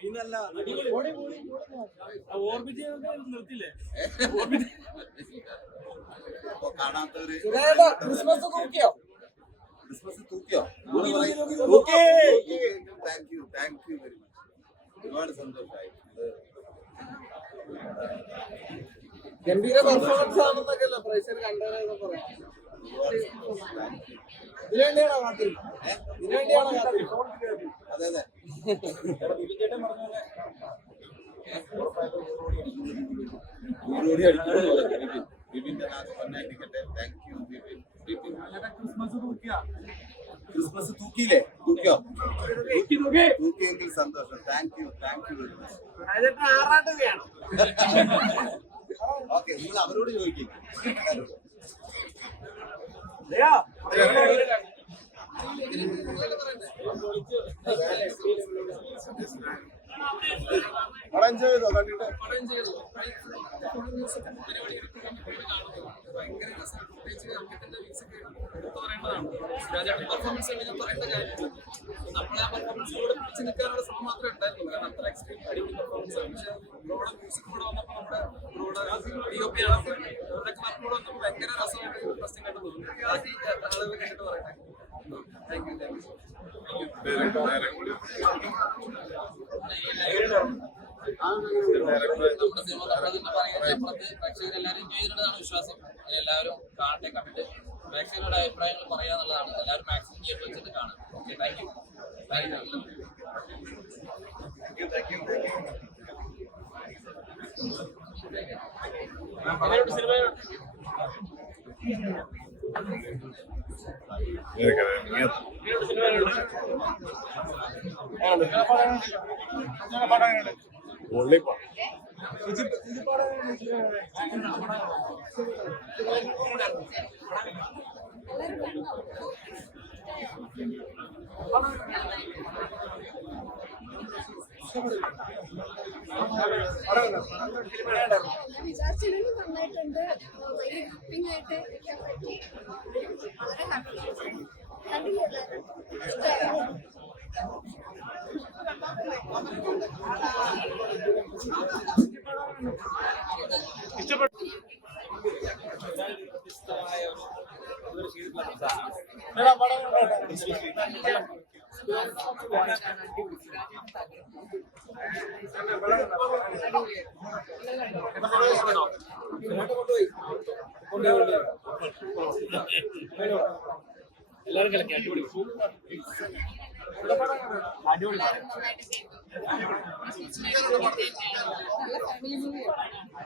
പിന്നല്ല ഓർബിറ്റ് നിർത്തില്ലേ കാണാത്തവര് ക്രിസ്മസ് തൂക്കിയോ ക്രിസ്മസ് തൂക്കിയോ? Thank you very much. ഒരുപാട് സന്തോഷമായി. ഗംഭീര പെർഫോമൻസ് ആണെന്നൊക്കെ അല്ല പ്രേക്ഷകർ കണ്ടതെന്ന് പറയാം. ഇതിനുവേണ്ടിയാണോ കാത്തിരിക്കും? ഇതിനുവേണ്ടിയാണോ കാത്തിരിക്കും? അതെ അതെ ബിബിന്റെ നാട് പൊന്നായിരിക്കട്ടെ. Thank you Bibin. ക്രിസ്മസ് തൂക്കിയില്ലേ? തൂക്കിയോ? തൂക്കിയെങ്കിൽ സന്തോഷം. Thank you very much. Okay, നിങ്ങൾ അവരോട് ചോദിക്കും. പടം ചെയ്തോ? കണ്ടിട്ട് പെർഫോമൻസ് പറയുന്ന കാര്യമില്ല. നമ്മളെ ആ പെർഫോമൻസിലൂടെ പിടിച്ചു നിൽക്കാനുള്ള ശ്രമം മാത്രമേ ഉണ്ടായിരുന്നുള്ളൂ. കാരണം അത്ര എക്സ്ട്രീം അടിപൊളി പെർഫോമൻസ് ആണ്. പക്ഷെ ബ്രോയുടെ മ്യൂസിക് കൂടെ വന്നപ്പോൾ നമ്മുടെ ബ്രോയുടെ DOP ആണ് അതൊക്കെ നമ്മളോട് വന്നപ്പോൾ ഭയങ്കര രസമായിട്ട് ഇൻട്രസ്റ്റിംഗ് ആയിട്ട് തോന്നി. ആളുകൾ കേട്ടിട്ട് പറയട്ടെ. താങ്ക് യു നമ്മുടെ സിനിമ പ്രേക്ഷകരെല്ലാവരും എൻജോയ് ചെയ്യുന്നതാണ് വിശ്വാസം. എല്ലാവരും കാണട്ടെ, കണ്ടിട്ട് പ്രേക്ഷകരുടെ അഭിപ്രായങ്ങൾ പറയാന്നുള്ളതാണ്. എല്ലാവരും മാക്സിമം ചെയ്ത് വെച്ചിട്ട് കാണാം. Okay, thank you. സിനിമ വിചാരിച്ചതിലും നന്നായിട്ടുണ്ട്. വലിയ ഹാപ്പിംഗ് ആയിട്ട് ഇരിക്കാൻ പറ്റി. വളരെ ഹാപ്പി. എല്ലാവരും കളിക്കാം. അടിപൊളി നല്ല